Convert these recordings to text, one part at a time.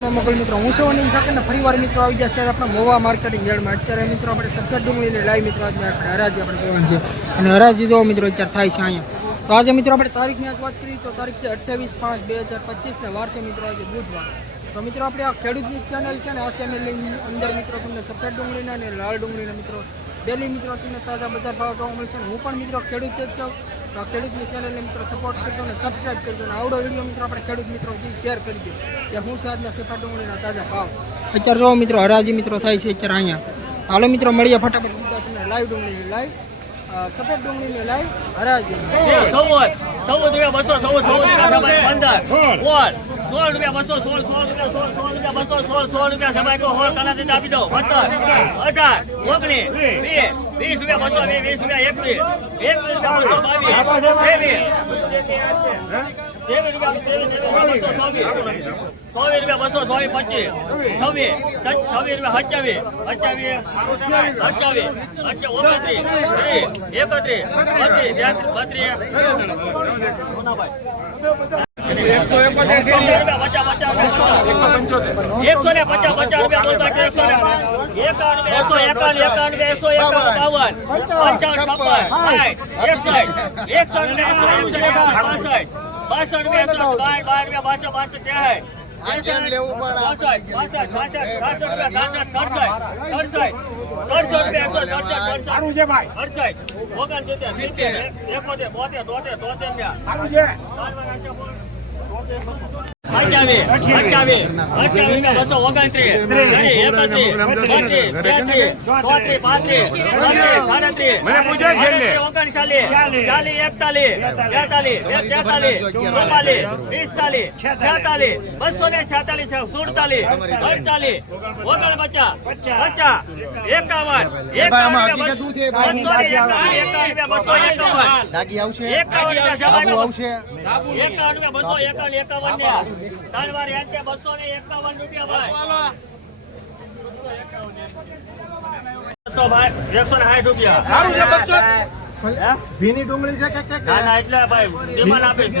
મોકલ મિત્રો હું સેવાની સાથે ને ફરીવાર મિત્રો આવી ગયા છે આપણા મોવા માર્કેટિંગ યાર્ડમાં અત્યારે મિત્રો આપણે સફેદ ડુંગળીને લાઈવ મિત્રો આજે આપણે હરાજી આપણે કહેવાનું છે અને હરાજી જો મિત્રો અત્યારે થાય છે અહીંયા તો આજે મિત્રો આપણે તારીખની આજ વાત કરીએ તો તારીખ છે 28/5/2025 ને વાર છે મિત્રો આજે બુધવાર તો મિત્રો આપણે આ ખેડૂતની ચેનલ છે ને આ ચેનલની અંદર મિત્રો તમને સફેદ ડુંગળીના અને લાલ ડુંગળીના મિત્રો ડેલી મિત્રો તમને તાજા બજાર ભાવ જોવા મળશે અને હું પણ મિત્રો ખેડૂત જ છું તો આ ખેડૂતની ચેનલને મિત્રો સપોર્ટ કરજો અને સબસ્ક્રાઈબ કરજો અને આવડો વિડીયો મિત્રો આપણે ખેડૂત મિત્રો શેર કરી દો કે હું છે આજના સફેદ ડુંગળીના તાજા ભાવ અત્યારે જો મિત્રો હરાજી મિત્રો થાય છે અત્યારે અહીંયા હાલો મિત્રો મળીએ ફટાફટ તમને લાઈવ ડુંગળીની લાઈવ સફેદ ડુંગળીની લાઈવ હરાજી 160 રૂપિયા ભીની ડુંગળી છે કે ના એટલે ભાઈ ડિમાન્ડ આપે છે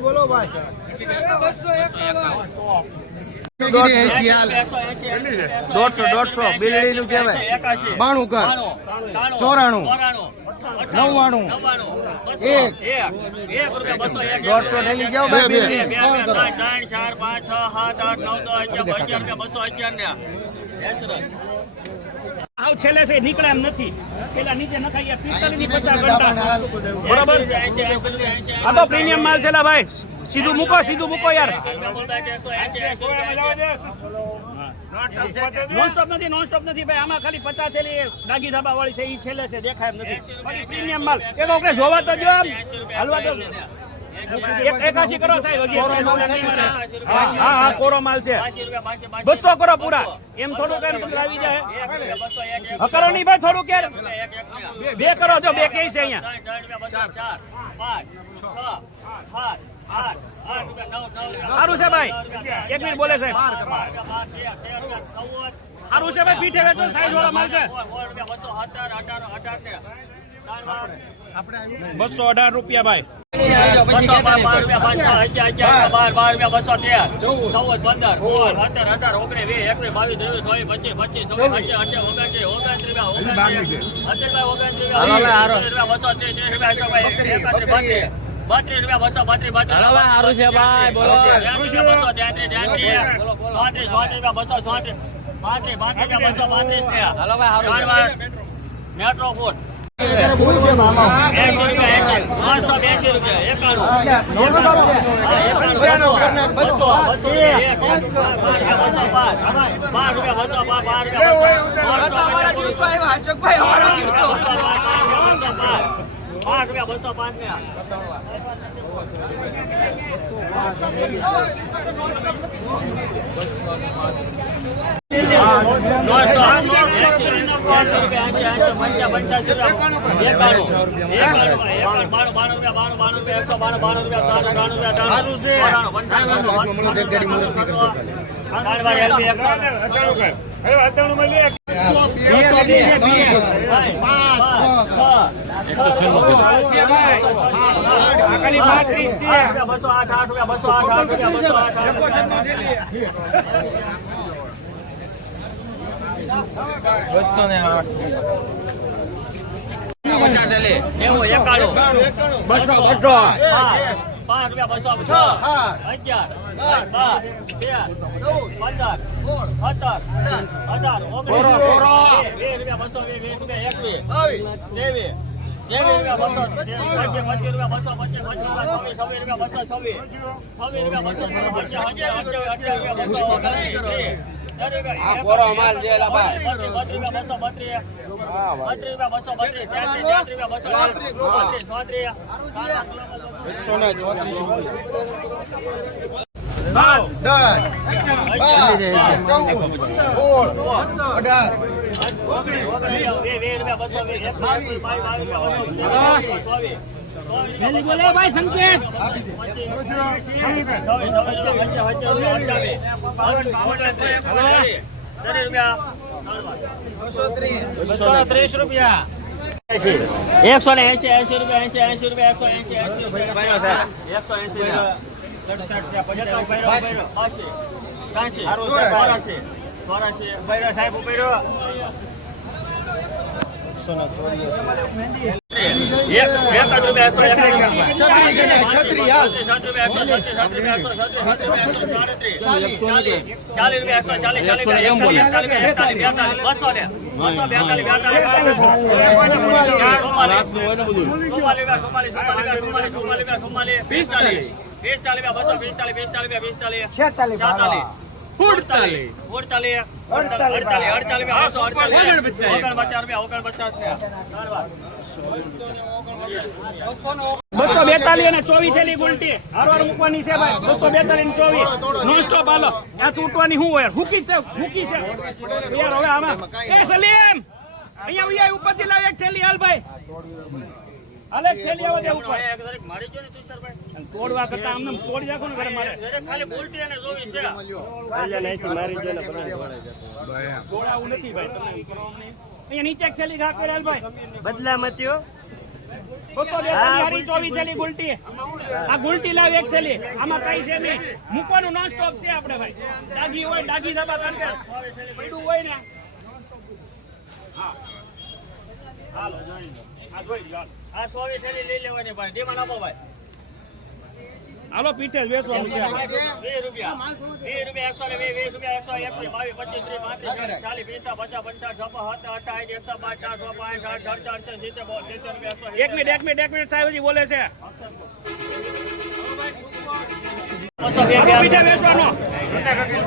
બોલો ભાઈ 150 બિલ્ડી નું કહેવાય 92 કર 94 99 150 ઢેલી જાઓ બે છેલ્લે છે નીકળે એમ નથી પેલા નીચે નખાઈ 45 થી 50 ઘંટા બરાબર આ તો પ્રીમિયમ માલ છે ભાઈ સીધું મૂકો યાર નોન સ્ટોપ નથી ભાઈ આમાં ખાલી 50 થેલી ડાગી ધાબા વાળી છે ઈ છેલ્લે છે દેખાય એમ નથી બાકી પ્રીમિયમ માલ એક આપણે જોવા તો જો આમ હાલવા તો 81 કરો સાહેબ હજી હા કોરો માલ છે 200 કરો પૂરા એમ થોડું કેમ તમને આવી જાય કરો નહીં ભાઈ થોડું કે બે કરો જો બે કે છે અહીંયા સારું છે ભાઈ 1 મિનિટ બોલે સાહેબ સારું છે ભાઈ પીઠે વેચો સાઈઝ વાળા માલ છે 218 રૂપિયા ભાઈ મેટ્રો ફૂડ ભાઈ સંકેત રૂપિયા 180 અને 24 થેલી ગુલટી હારવાર મૂકવાની છે ભાઈ 242 ને 24 નોન સ્ટોપ હાલો આ તૂટવાની શું હોય હુકી છે યાર હવે આમાં એ સલીમ અહીંયા ઉયા ઉપરથી લાવ એક થેલી હાલ ભાઈ હાલે થેલી આવો દે ઉપર મારી જો ને તુષાર ભાઈ તોડવા કરતા આમને તોડી રાખો ને ઘરે મારે ખાલી ગુલટી અને જોવી છે આલ્યા નહીથી મારી જો ને તોડાવું નથી ભાઈ તમે અહીંયા નીચે એક થેલી ઘા કરે હાલ ભાઈ બદલા મત્યો 224 થેલી ગુલટી આ ગુલટી લાવ એક થેલી આમાં કઈ છે નહીં મૂકવાનું નોન સ્ટોપ છે આપણે ભાઈ ડાગી હોય ડાગી દબા કારણ કે પડ્યું હોય ને હા હાલો જોઈ લો આ જોઈ લો આ 100 થેલી લઈ લેવાની ભાઈ ડીમાં આપો ભાઈ હાલો પીઠે વેચવાનું છે 2 રૂપિયા 120 રૂપિયા 120 1 મિનિટ સાહેબજી બોલે છે બીજા વેચવાનો ₹9